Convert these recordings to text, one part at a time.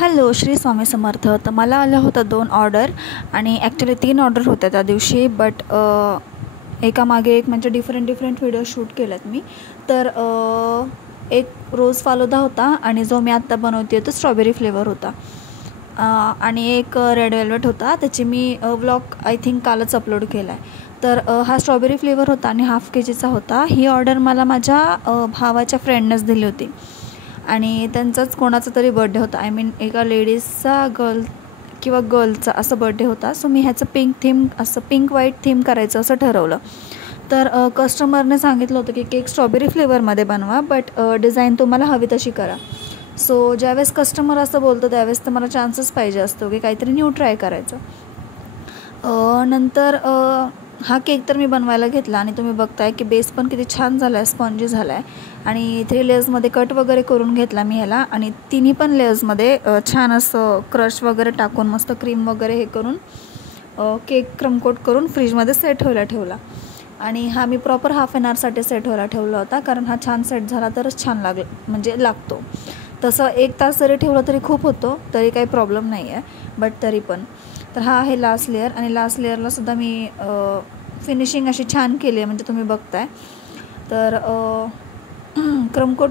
Hello, Shri Swami Samarth. तर मला आलं होतं 2 ऑर्डर आणि ॲक्च्युली 3 ऑर्डर होत्या त्या दिवशी. बट एकामागे एक म्हणजे डिफरंट व्हिडिओ शूट केलेत मी. तर एक रोज फालुदा होता आणि जो मी आत्ता बनवते तो स्ट्रॉबेरी फ्लेवर होता. आणि एक रेड वेल्वेट होता. त्याची मी व्लॉग आय थिंक कालच अपलोड केला आहे. तर हा स्ट्रॉबेरी फ्लेवर होता आणि हाफ केजीचा होता. ही ऑर्डर मला माझ्या भावाच्या फ्रेंडनेच दिली होती आणि त्यांचाच कोणाचा तरी बर्थडे होता. आय मीन एका लेडीजचा गर्लचा असं बर्थडे होता. सो मी ह्याचं पिंक व्हाईट थीम करायचं असं ठरवलं. तर कस्टमरने सांगितलं होतं की केक स्ट्रॉबेरी फ्लेवरमध्ये बनवा, बट डिझाईन तुम्हाला हवी तशी करा. सो ज्यावेळेस कस्टमर असं बोलतो त्यावेळेस तर मला चान्सेस पाहिजे असतो की काहीतरी न्यू ट्राय करायचं. नंतर हा केक तर मी बनवायला घेतला आणि तुम्ही बघताय की बेस पण किती छान झाला आहे, स्पॉन्जी झाला आहे. आणि 3 लेयर्समध्ये कट वगैरे करून घेतला मी ह्याला आणि तिन्ही पण लेयर्समध्ये छान असं क्रश वगैरे टाकून मस्त क्रीम वगैरे हे करून केक क्रमकोट करून फ्रीजमध्ये सेट व्हायला ठेवला. आणि हा मी प्रॉपर हाफ एन आवरसाठी सेट व्हायला ठेवला होता, कारण हा छान सेट झाला तरच छान लागतो. तसं 1 तास जरी ठेवलं तरी खूप होतो, तरी काही प्रॉब्लेम नाही आहे. बट तरी पण तर हा आहे लास्ट लेअर आणि लास्ट लेअरलासुद्धा मी फिनिशिंग अशी छान केली आहे, म्हणजे तुम्ही बघताय. तर क्रमकोट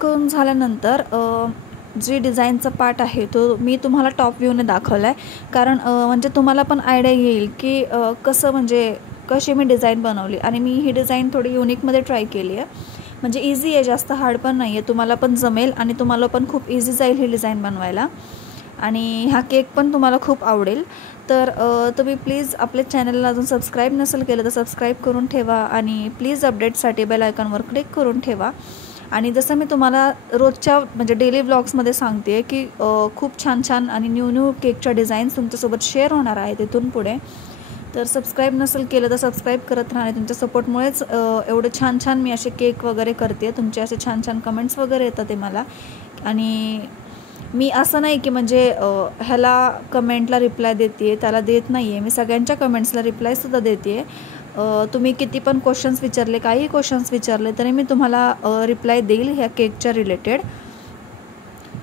करून झाल्यानंतर जी डिझाईनचा पार्ट आहे तो मी तुम्हाला टॉप व्ह्यूने दाखवला आहे, कारण म्हणजे तुम्हाला पण आयडिया येईल की कशी मी डिझाईन बनवली. आणि मी ही डिझाईन थोडी युनिकमध्ये ट्राय केली आहे, म्हणजे इझी आहे, जास्त हार्ड पण नाही आहे. तुम्हाला पण जमेल आणि तुम्हाला पण खूप इझी जाईल ही डिझाईन बनवायला आणि हा केक पण तुम्हाला खूप आवडेल. तर तुम्ही प्लीज आपल्या चॅनलला अजून सबस्क्राईब नसेल केलं तर सबस्क्राईब करून ठेवा आणि प्लीज अपडेटसाठी बेल आयकॉनवर क्लिक करून ठेवा. आणि जसं मी तुम्हाला रोजच्या म्हणजे डेली व्लॉग्समध्ये सांगते की खूप छान आणि न्यू केकच्या डिझाईन्स तुमच्यासोबत शेअर होणार आहे तिथून पुढे. तर सबस्क्राईब नसेल केलं तर सबस्क्राईब करत राहा. आणि तुमच्या सपोर्टमुळेच एवढे छान मी असे केक वगैरे करते. तुमचे असे छान कमेंट्स वगैरे येतात ते मला. आणि मी असं नाही की म्हणजे ह्याला कमेंटला रिप्लाय देते आहे, त्याला देत नाही आहे. मी सगळ्यांच्या कमेंट्सला रिप्लायसुद्धा देते आहे. तुम्ही किती पण क्वेश्चन्स विचारले, काही क्वेश्चन्स विचारले तरी मी तुम्हाला रिप्लाय देईल ह्या केकच्या रिलेटेड.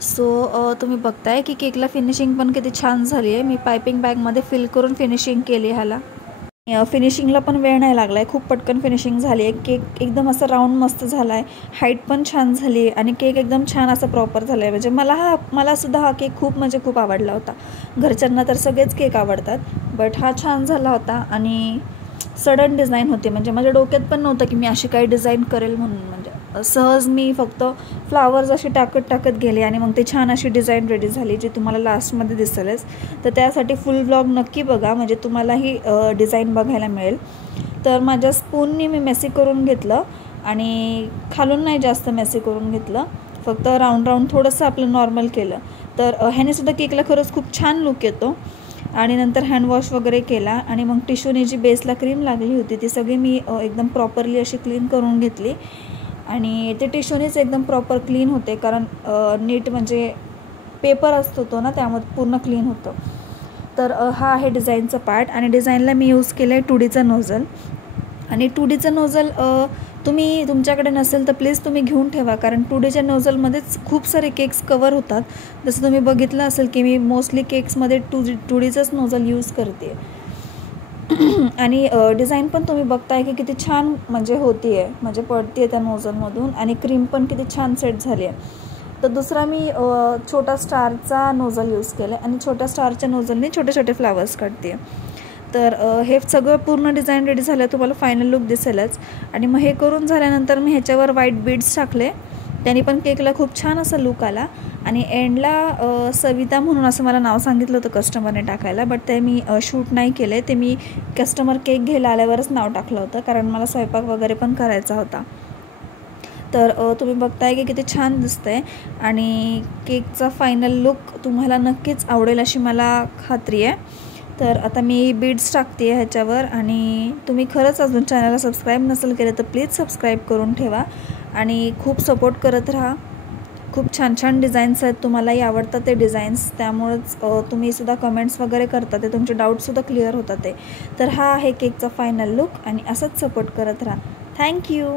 सो तुम्ही बघताय की केकला फिनिशिंग पण किती छान झाली आहे. मी पायपिंग बॅगमध्ये फिल करून फिनिशिंग केली ह्याला. फिनिशिंगला पण वेळ नाही लागला आहे, खूप पटकन फिनिशिंग झाली आहे. केक एकदम असं राऊंड मस्त झाला आहे, हाईट पण छान झाली आहे आणि केक एकदम छान असं प्रॉपर झालं आहे. म्हणजे मलासुद्धा हा केक खूप आवडला होता. घरच्यांना तर सगळेच केक आवडतात, बट हा छान झाला होता. आणि सडन डिझाईन होती, म्हणजे माझ्या डोक्यात पण नव्हतं की मी अशी काही डिझाईन करेल म्हणून. म्हणजे सहज मी फक्त फ्लावर्स अशी टाकत गेले आणि मग ते छान अशी डिझाईन रेडी झाली, जी तुम्हाला लास्टमध्ये दिसेलच. तर त्यासाठी फुल व्लॉग नक्की बघा, म्हणजे तुम्हालाही डिझाईन बघायला मिळेल. तर माझ्या स्पूननी मी मेसी करून घेतलं आणि खालून नाही जास्त मेसी करून घेतलं, फक्त राऊंड थोडंसं आपलं नॉर्मल केलं. तर ह्यानेसुद्धा केकला खरंच खूप छान लुक येतो. आणि नंतर हँडवॉश वगैरे केला आणि मग टिश्यूने जी बेसला क्रीम लागली होती ती सगळी मी एकदम प्रॉपरली अशी क्लीन करून घेतली. आणि ते टिश्यूनेच एकदम प्रॉपर क्लीन होते, कारण नीट म्हणजे पेपर असतो तो ना, त्यामध्ये पूर्ण क्लीन होतं. तर हा आहे डिझाईनचा पार्ट. आणि डिझाईनला मी यूज केलं आहे 2Dचं नोझल. आणि 2Dचं नोझल तुमच्याकडे नसेल तर प्लीज तुम्ही घेऊन ठेवा, कारण 2Dच्या नोझलमध्येच खूप सारे केक्स कवर होतात. जसं तुम्ही बघितलं असेल की मी मोस्टली केक्समध्ये 2Dचंच नोझल यूज करते. आणि डिझाईन पण तुम्ही बघताय की किती छान म्हणजे होती आहे, म्हणजे पडते आहे त्या नोझलमधून. आणि क्रीम पण किती छान सेट झाली आहे. तर दुसरा मी छोटा स्टारचा नोझल यूज केला आहे आणि छोट्या स्टारच्या नोझलने छोटे फ्लावर्स काढते. तर हे सगळं पूर्ण डिझाईन रेडी झालं, तुम्हाला फायनल लुक दिसेलच. आणि मग हे करून झाल्यानंतर मी ह्याच्यावर व्हाईट बीड्स टाकले, त्यांनी पण केकला खूप छान असा लुक आला. आणि एंडला सविता म्हणून असं मला नाव सांगितलं होतं कस्टमरने टाकायला, बट ते मी शूट नाही केले. ते मी कस्टमर केक घ्यायला आल्यावरच नाव टाकलं होतं, कारण मला स्वयंपाक वगैरे पण करायचा होता. तर तुम्ही बघताय की किती छान दिसतंय आणि केकचा फायनल लुक तुम्हाला नक्कीच आवडेल अशी मला खात्री आहे. तर आता मी बीड्स टाकते आहे ह्याच्यावर. आणि तुम्ही खरंच अजून चॅनलला सबस्क्राईब नसेल केलं तर प्लीज सबस्क्राईब करून ठेवा आणि खूप सपोर्ट करत राहा. खूप छान डिझाईन्स आहेत, तुम्हालाही आवडतात ते डिझाईन्स, त्यामुळेच तुम्हीसुद्धा कमेंट्स वगैरे करता, ते तुमचे डाऊटसुद्धा क्लिअर होतात ते. तर हा आहे केकचा फायनल लुक आणि असंच सपोर्ट करत राहा. थँक्यू.